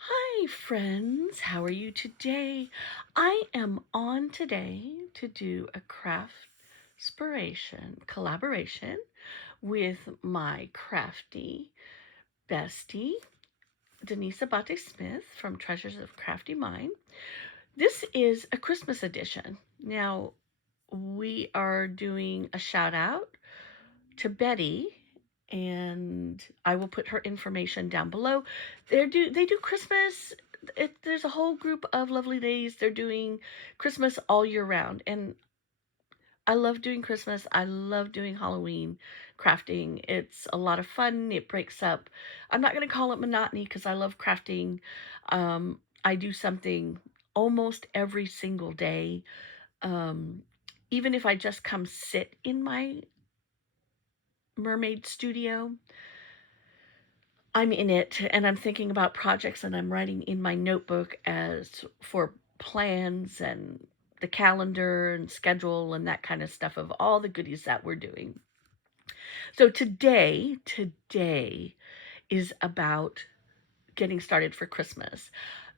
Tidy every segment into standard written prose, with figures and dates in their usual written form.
Hi, friends. How are you today? I am on today to do a CraftspirAtion collaboration with my crafty bestie, Denise Smith from Treasures of Crafty Mind. This is a Christmas edition. Now, we are doing a shout out to Betty, and I will put her information down below. They do Christmas. There's a whole group of lovely ladies. They're doing Christmas all year round, and I love doing Christmas. I love doing Halloween crafting. It's a lot of fun. It breaks up. I'm not going to call it monotony because I love crafting. I do something almost every single day. Um, Even if I just come sit in my mermaid studio, I'm in it and I'm thinking about projects and I'm writing in my notebook as for plans and the calendar and schedule and that kind of stuff of all the goodies that we're doing. So today is about getting started for Christmas.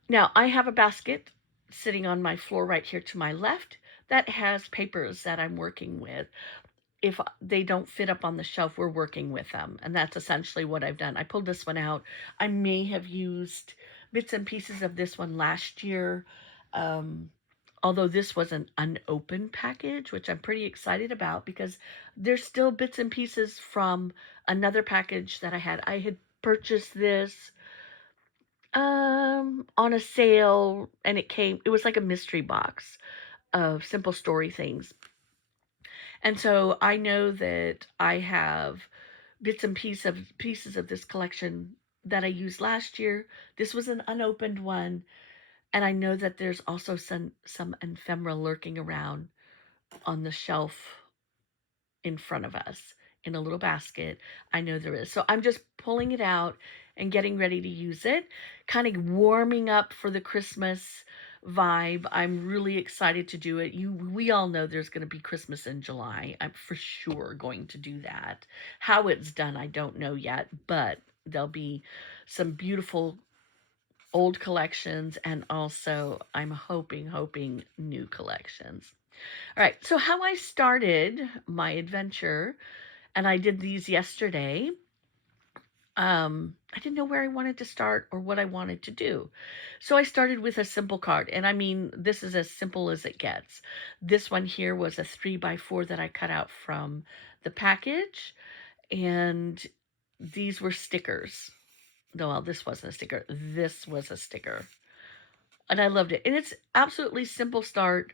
Now, I have a basket sitting on my floor right here to my left that has papers that I'm working with. If they don't fit up on the shelf, we're working with them. And that's essentially what I've done. I pulled this one out. I may have used bits and pieces of this one last year. Um, Although this was an unopened package, which I'm pretty excited about because there's still bits and pieces from another package that I had. I had purchased this on a sale, and it was like a mystery box of simple story things. And so I know that I have bits and pieces of this collection that I used last year. This was an unopened one, and I know that there's also some ephemera lurking around on the shelf in front of us in a little basket. I know there is. So I'm just pulling it out and getting ready to use it, kind of warming up for the Christmas vibe. I'm really excited to do it. We all know there's going to be Christmas in July. I'm for sure going to do that. How it's done, I don't know yet, but there'll be some beautiful old collections and also I'm hoping new collections. All right, so how I started my adventure, and I did these yesterday. I didn't know where I wanted to start or what I wanted to do. So I started with a simple card. And I mean, this is as simple as it gets. This one here was a 3x4 that I cut out from the package. And these were stickers. No, well, this wasn't a sticker. This was a sticker. And I loved it. And it's absolutely simple start.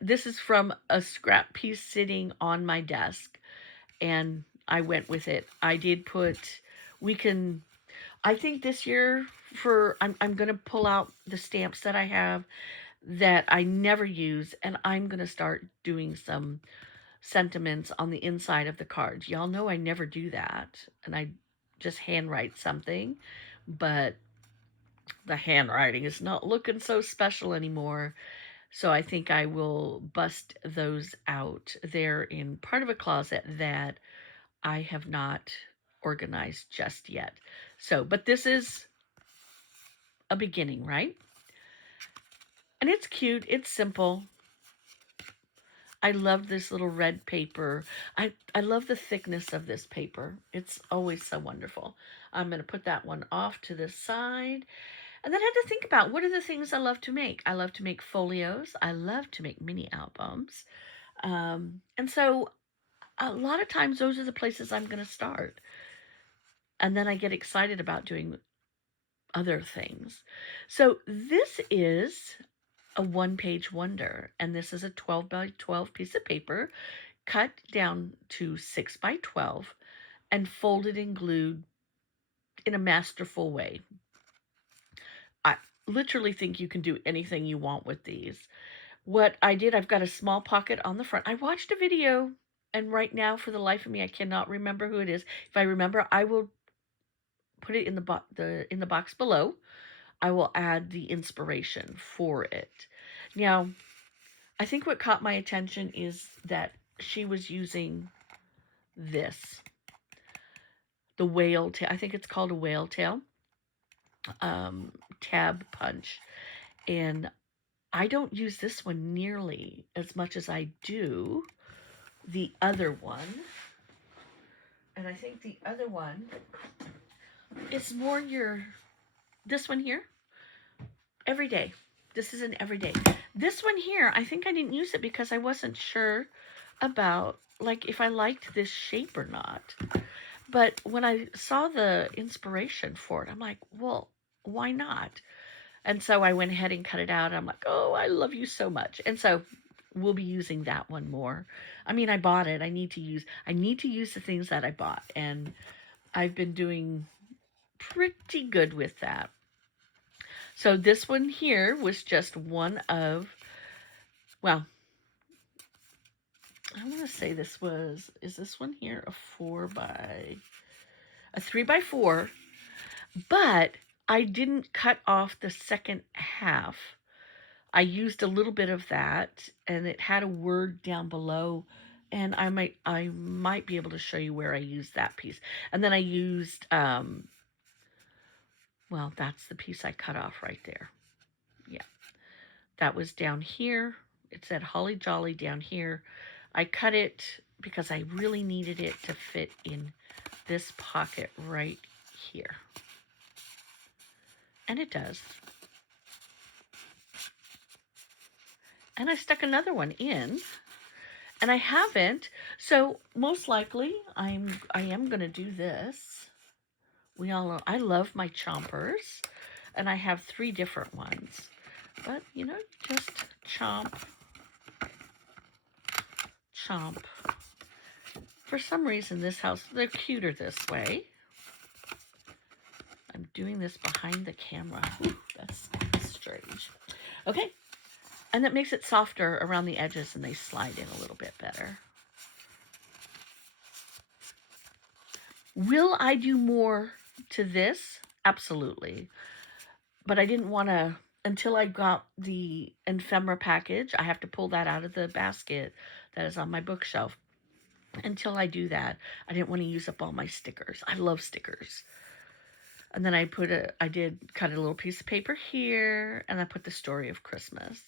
This is from a scrap piece sitting on my desk, and I went with it. I did put, we can, I think this year I'm going to pull out the stamps that I have that I never use, and I'm going to start doing some sentiments on the inside of the cards. Y'all know I never do that, and I just handwrite something, but the handwriting is not looking so special anymore. So I think I will bust those out. They're in part of a closet that I have not organized just yet. So, but this is a beginning, right? And it's cute, it's simple. I love this little red paper. I love the thickness of this paper. It's always so wonderful. I'm going to put that one off to the side. And then I had to think about what are the things I love to make. I love to make folios. I love to make mini albums. And so a lot of times those are the places I'm going to start. And then I get excited about doing other things. So this is a one-page wonder, and this is a 12 by 12 piece of paper cut down to 6 by 12 and folded and glued in a masterful way. I literally think you can do anything you want with these. What I did, I've got a small pocket on the front. I watched a video, and right now, for the life of me, I cannot remember who it is. If I remember, I will put it in the box below. I will add the inspiration for it. Now, I think what caught my attention is that she was using this, the whale tail. I think it's called a whale tail. tab punch. And I don't use this one nearly as much as I do the other one. And I think the other one is more this one here, every day. This is an everyday. This one here, I think I didn't use it because I wasn't sure about like if I liked this shape or not. But when I saw the inspiration for it, I'm like, well, why not? And so I went ahead and cut it out. I'm like, oh, I love you so much. And so we'll be using that one more. I mean, I bought it. I need to use the things that I bought. And I've been doing pretty good with that. So this one here was just one of, well, I want to say is this one here a 3x4, but I didn't cut off the second half. I used a little bit of that, and it had a word down below, and I might be able to show you where I used that piece. And then I used, well, that's the piece I cut off right there. Yeah, that was down here. It said Holly Jolly down here. I cut it because I really needed it to fit in this pocket right here. And it does. And I stuck another one in, and I haven't. So most likely I am going to do this. We all know I love my chompers, and I have 3 different ones. But, you know, just chomp, chomp. For some reason, this house, they're cuter this way. I'm doing this behind the camera. Ooh, that's strange. Okay. And that makes it softer around the edges, and they slide in a little bit better. Will I do more to this? Absolutely. But I didn't want to, until I got the ephemera package, I have to pull that out of the basket that is on my bookshelf. Until I do that, I didn't want to use up all my stickers. I love stickers. And then I did cut a little piece of paper here, and I put the story of Christmas.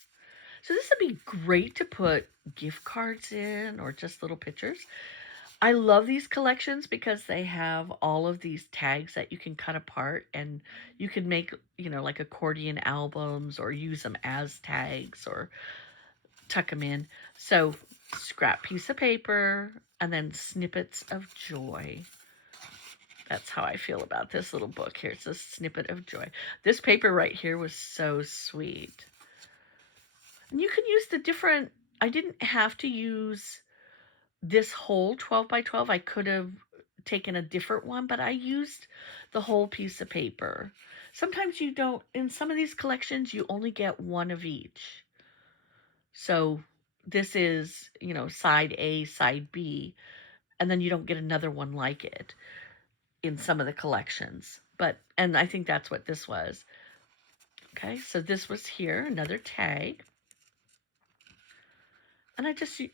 So this would be great to put gift cards in or just little pictures. I love these collections because they have all of these tags that you can cut apart, and you can make, you know, like accordion albums or use them as tags or tuck them in. So scrap piece of paper and then snippets of joy. That's how I feel about this little book here. It's a snippet of joy. This paper right here was so sweet. And you can use the different, I didn't have to use this whole 12 by 12. I could have taken a different one, but I used the whole piece of paper. Sometimes you don't, in some of these collections, you only get one of each. So this is, you know, side A, side B, and then you don't get another one like it in some of the collections. But, and I think that's what this was. Okay, so this was here, another tag. And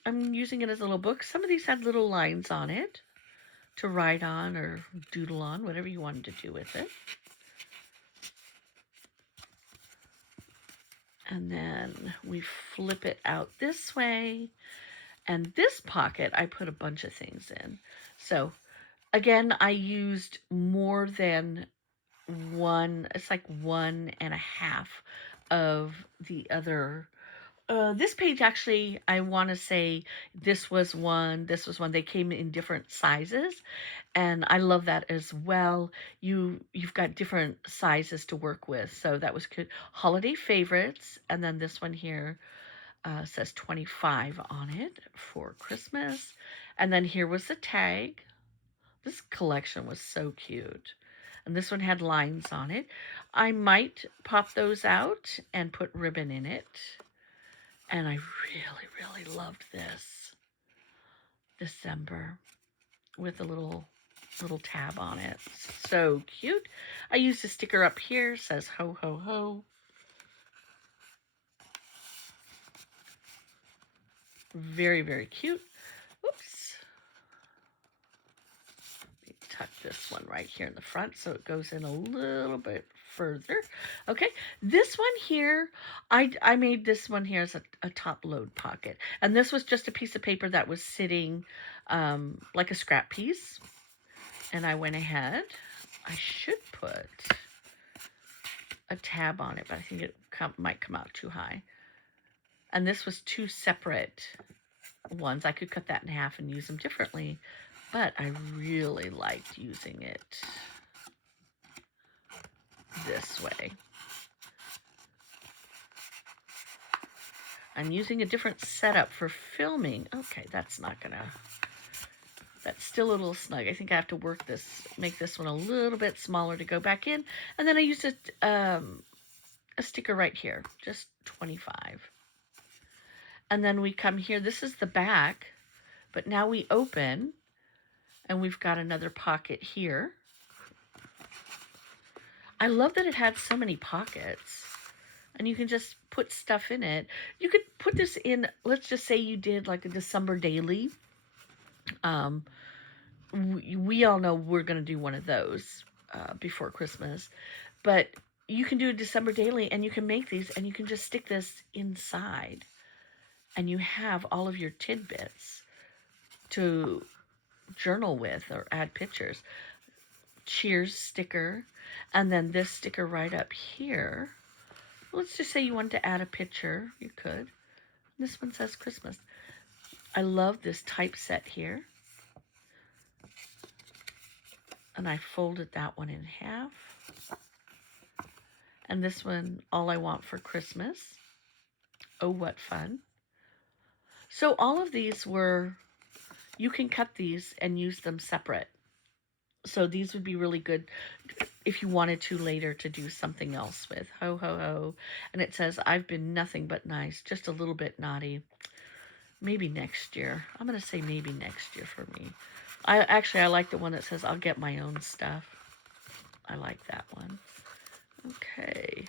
I'm using it as a little book. Some of these had little lines on it to write on or doodle on, whatever you wanted to do with it. And then we flip it out this way. And this pocket, I put a bunch of things in. So again, I used more than one, it's like 1.5 of the other. This page actually, I want to say this was one. They came in different sizes, and I love that as well. You've got different sizes to work with, so that was good. Holiday favorites, and then this one here says 25 on it for Christmas, and then here was the tag. This collection was so cute. And this one had lines on it. I might pop those out and put ribbon in it. And I really, really loved this December with a little tab on it. So cute. I used a sticker up here, says ho, ho, ho. Very, very cute. Oops. tuck this one right here in the front so it goes in a little bit further. Okay, this one here, I made this one here as a top load pocket. And this was just a piece of paper that was sitting like a scrap piece. And I went ahead, I should put a tab on it, but I think it might come out too high. And this was two separate ones. I could cut that in half and use them differently, but I really liked using it this way. I'm using a different setup for filming. Okay, that's not gonna, that's still a little snug. I think I have to work this, make this one a little bit smaller to go back in. And then I used a sticker right here, just 25. And then we come here, this is the back, but now we open and we've got another pocket here. I love that it had so many pockets and you can just put stuff in it. You could put this in, let's just say you did like a December daily. We all know we're going to do one of those before Christmas, but you can do a December daily and you can make these and you can just stick this inside and you have all of your tidbits to journal with or add pictures. Cheers sticker, and then this sticker right up here. Let's just say you wanted to add a picture, you could. This one says Christmas. I love this typeset here. And I folded that one in half. And this one, all I want for Christmas. Oh, what fun. So all of these were, you can cut these and use them separate. So these would be really good if you wanted to later to do something else with. Ho, ho, ho. And it says, I've been nothing but nice, just a little bit naughty. Maybe next year. I'm going to say maybe next year for me. I like the one that says, I'll get my own stuff. I like that one. Okay.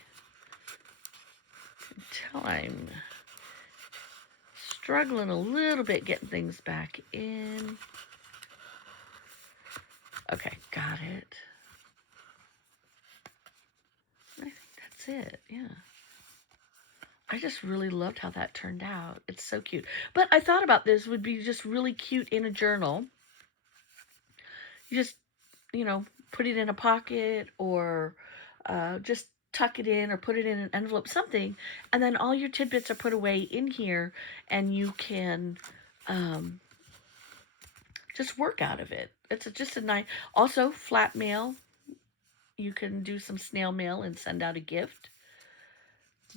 Until I'm struggling a little bit getting things back in. Okay, got it. I think that's it, yeah. I just really loved how that turned out. It's so cute. But I thought about this would be just really cute in a journal. You just, you know, put it in a pocket or just tuck it in or put it in an envelope, something. And then all your tidbits are put away in here and you can just work out of it. It's just a nice, also flat mail. You can do some snail mail and send out a gift.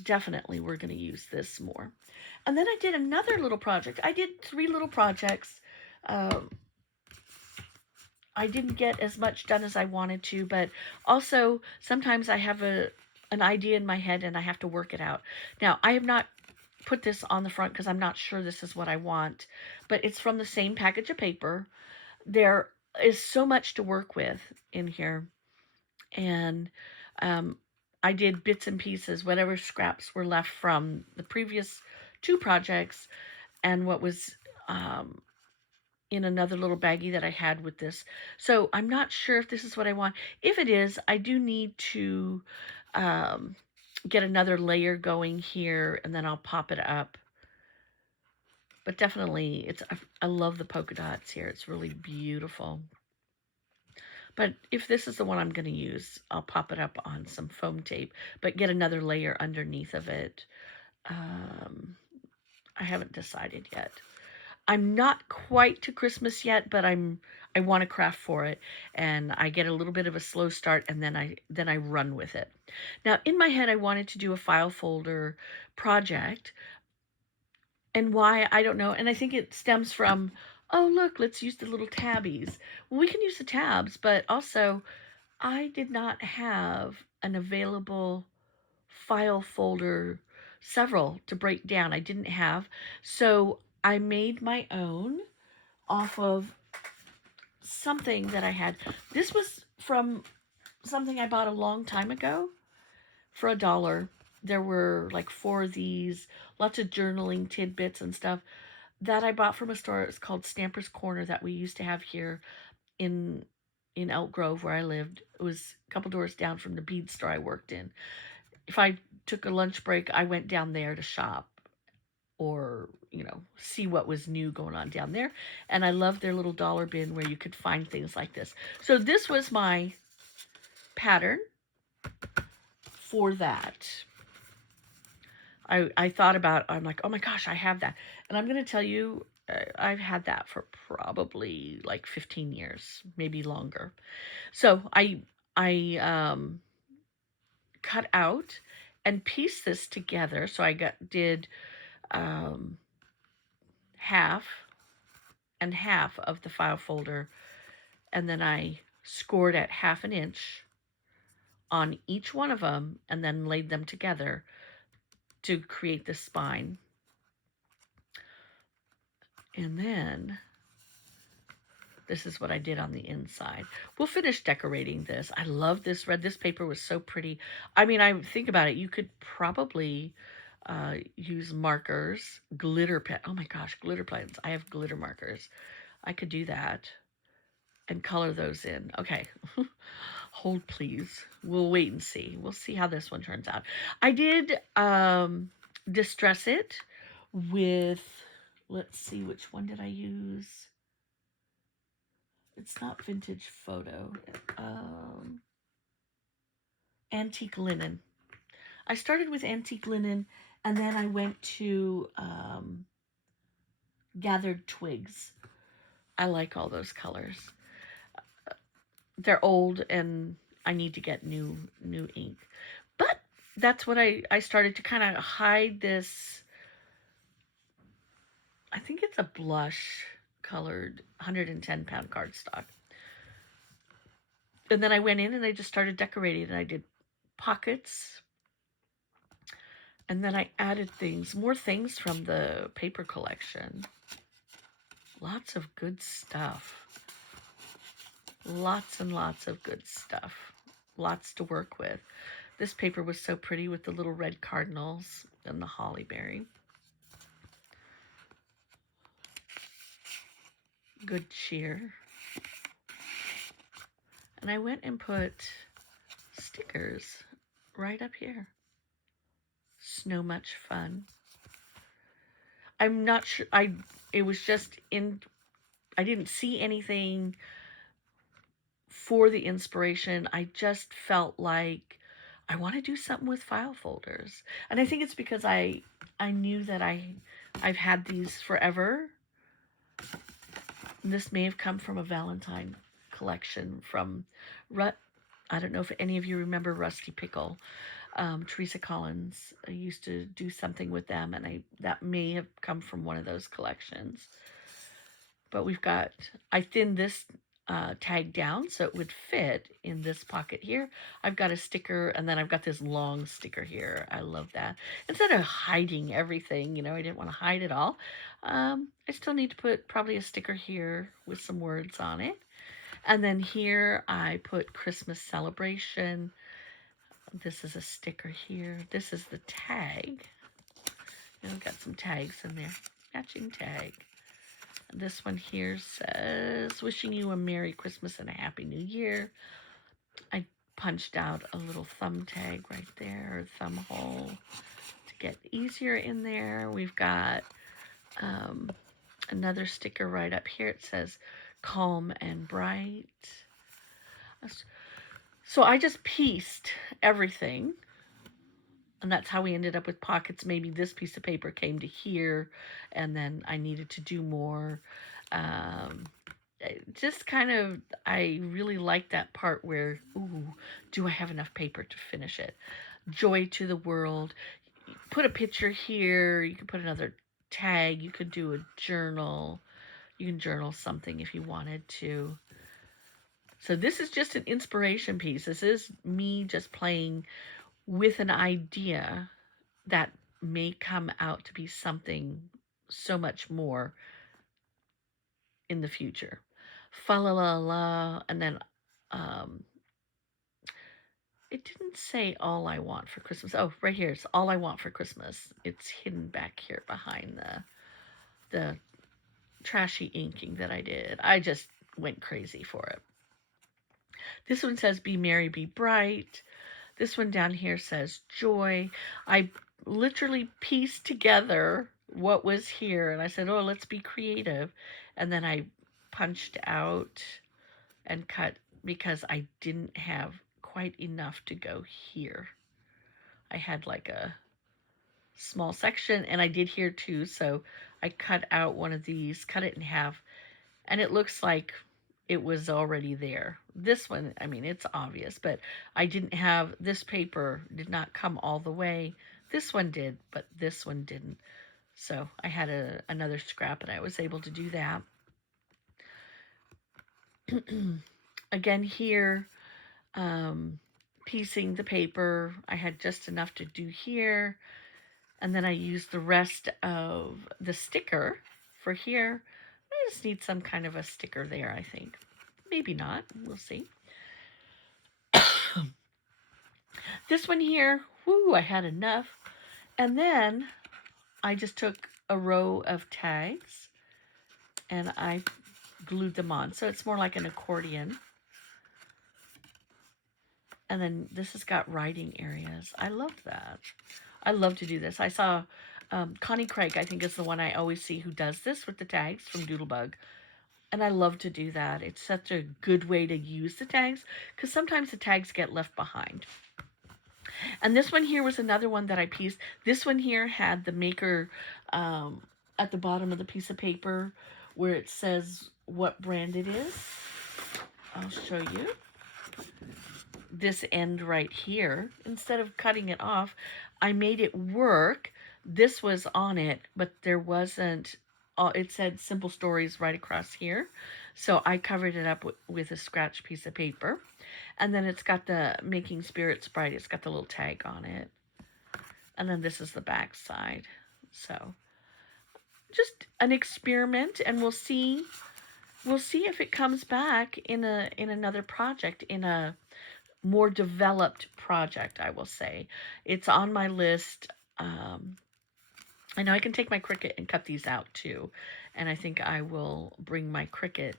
Definitely we're going to use this more. And then I did another little project. I did 3 little projects. I didn't get as much done as I wanted to, but also sometimes I have an idea in my head and I have to work it out. Now, I have not put this on the front because I'm not sure this is what I want, but it's from the same package of paper. There is so much to work with in here. And I did bits and pieces, whatever scraps were left from the previous 2 projects and what was in another little baggie that I had with this. So I'm not sure if this is what I want. If it is, I do need to get another layer going here and then I'll pop it up. But definitely, I love the polka dots here. It's really beautiful. But if this is the one I'm going to use, I'll pop it up on some foam tape, but get another layer underneath of it. I haven't decided yet. I'm not quite to Christmas yet, but I want to craft for it, and I get a little bit of a slow start, and then I run with it. Now, in my head, I wanted to do a file folder project, and why, I don't know, and I think it stems from, oh, look, let's use the little tabbies. Well, we can use the tabs, but also I did not have an available file folder, several to break down. I didn't have, so I made my own off of something that I had. This was from something I bought a long time ago for $1. There were like 4 of these, lots of journaling tidbits and stuff that I bought from a store. It's called Stamper's Corner that we used to have here in in Elk Grove where I lived. It was a couple doors down from the bead store I worked in. If I took a lunch break, I went down there to shop or, see what was new going on down there. And I loved their little dollar bin where you could find things like this. So this was my pattern for that. I thought about, I'm like, oh my gosh, I have that. And I'm going to tell you, I've had that for probably like 15 years, maybe longer. So I cut out and pieced this together. So I did um, half and half of the file folder, and then I scored at 1/2 inch on each one of them, and then laid them together to create the spine. And then this is what I did on the inside. We'll finish decorating this. I love this red. This paper was so pretty. I mean, I think about it. You could probably use markers, glitter pen. Oh my gosh, glitter pens. I have glitter markers. I could do that and color those in. Okay. Hold please. We'll wait and see. We'll see how this one turns out. I did distress it with, let's see, which one did I use? It's not vintage photo. Antique linen. I started with antique linen, and then I went to gathered twigs. I like all those colors. They're old, and I need to get new ink. But that's what I started to kind of hide this. I think it's a blush colored 110-pound cardstock. And then I went in and I just started decorating, and I did pockets. And then I added things, more things from the paper collection. Lots of good stuff. Lots and lots of good stuff. Lots to work with. This paper was so pretty with the little red cardinals and the holly berry. Good cheer. And I went and put stickers right up here. Snow Much Fun. I'm not sure. It was just in. I didn't see anything for the inspiration. I just felt like I want to do something with file folders, and I think it's because I knew that I've had these forever. And this may have come from a Valentine collection from I don't know if any of you remember Rusty Pickle. Teresa Collins used to do something with them, and that may have come from one of those collections. But I thinned this tag down so it would fit in this pocket here. I've got a sticker, and then I've got this long sticker here. I love that. Instead of hiding everything, I didn't want to hide it all. I still need to put probably a sticker here with some words on it. And then here I put Christmas Celebration. This is a sticker here. This is the tag. I've got some tags in there. Matching tag. And this one here says, wishing you a Merry Christmas and a Happy New Year. I punched out a little thumb tag right there, or thumb hole, to get easier in there. We've got another sticker right up here. It says, Calm and Bright. So I just pieced everything, and that's how we ended up with pockets. Maybe this piece of paper came to here, and then I needed to do more. Just kind of, I really like that part where, ooh, do I have enough paper to finish it? Joy to the world. Put a picture here. You can put another tag. You could do a journal. You can journal something if you wanted to. So this is just an inspiration piece. This is me just playing with an idea that may come out to be something so much more in the future. Fa la la la, and then it didn't say All I Want for Christmas. Oh, right here, it's All I Want for Christmas. It's hidden back here behind the trashy inking that I did. I just went crazy for it. This one says, be merry, be bright. This one down here says, joy. I literally pieced together what was here, and I said, oh, let's be creative. And then I punched out and cut because I didn't have quite enough to go here. I had like a small section, and I did here too, so I cut out one of these, cut it in half, and it looks like it was already there. This one, I mean, it's obvious, but I didn't have, this paper did not come all the way. This one did, but this one didn't. So I had another scrap, and I was able to do that. Again here, piecing the paper, I had just enough to do here. And then I used the rest of the sticker for here. I just need some kind of a sticker there, I think. Maybe not. We'll see. This one here, whoo, I had enough. And then I just took a row of tags and I glued them on. So it's more like an accordion. And then this has got writing areas. I love that. I love to do this. I saw Connie Craig, I think, is the one I always see who does this with the tags from Doodlebug. And I love to do that. It's such a good way to use the tags because sometimes the tags get left behind. And this one here was another one that I pieced. This one here had the maker at the bottom of the piece of paper where it says what brand it is. I'll show you. This end right here, instead of cutting it off, I made it work. This was on it, but there wasn't, it said simple stories right across here. So I covered it up with a scratch piece of paper. And then it's got the Making Spirits Bright. It's got the little tag on it. And then this is the back side. So just an experiment, and we'll see if it comes back in another project, in a more developed project, I will say. It's on my list. I know I can take my Cricut and cut these out too. And I think I will bring my Cricut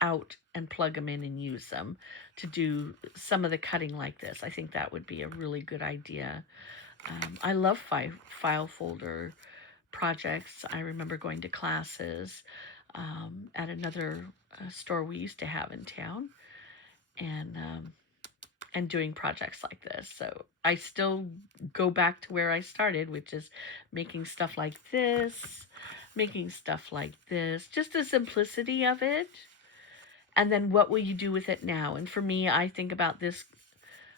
out and plug them in and use them to do some of the cutting like this. I think that would be a really good idea. I love file folder projects. I remember going to classes at another store we used to have in town, and doing projects like this. So I still go back to where I started, which is making stuff like this, making stuff like this, just the simplicity of it. And then what will you do with it now? And for me, I think about this.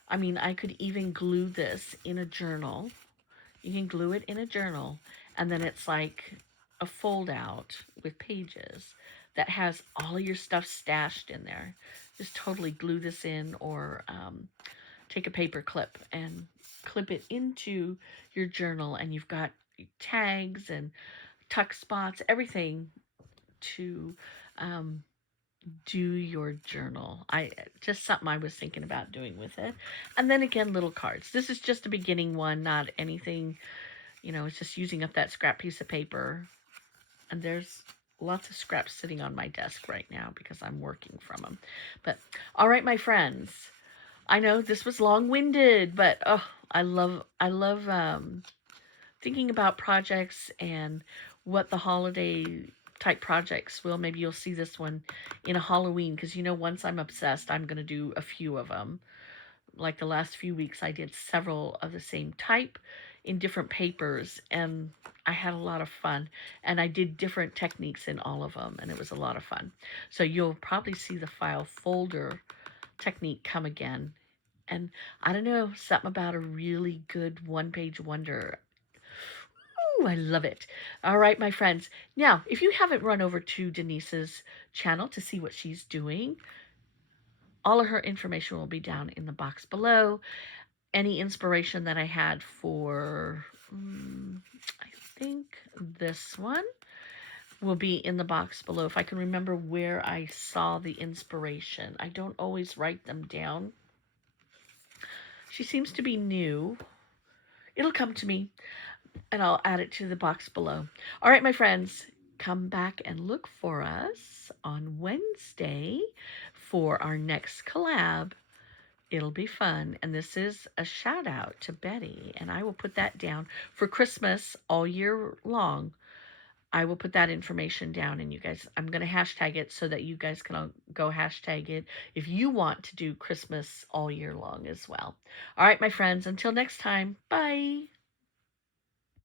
I mean, I could even glue this in a journal. You can glue it in a journal, and then it's like a fold out with pages that has all your stuff stashed in there. Just totally glue this in, or take a paper clip and clip it into your journal, and you've got tags and tuck spots, everything to do your journal. Just something I was thinking about doing with it. And then again, little cards. This is just a beginning one, not anything, it's just using up that scrap piece of paper. And there's lots of scraps sitting on my desk right now because I'm working from them. But all right, my friends, I know this was long-winded, but I love thinking about projects and what the holiday type projects will. Maybe you'll see this one in a Halloween, because once I'm obsessed, I'm going to do a few of them. Like the last few weeks, I did several of the same type in different papers, and I had a lot of fun. And I did different techniques in all of them, and it was a lot of fun. So you'll probably see the file folder technique come again. And I don't know, something about a really good one-page wonder. Ooh, I love it. All right, my friends. Now, if you haven't run over to Denise's channel to see what she's doing, all of her information will be down in the box below. Any inspiration that I had for, I think this one, will be in the box below. If I can remember where I saw the inspiration. I don't always write them down. She seems to be new. It'll come to me, and I'll add it to the box below. All right, my friends, come back and look for us on Wednesday for our next collab. It'll be fun. And this is a shout out to Betty. And I will put that down for Christmas all year long. I will put that information down, and you guys, I'm going to hashtag it so that you guys can all go hashtag it if you want to do Christmas all year long as well. All right, my friends, until next time, bye.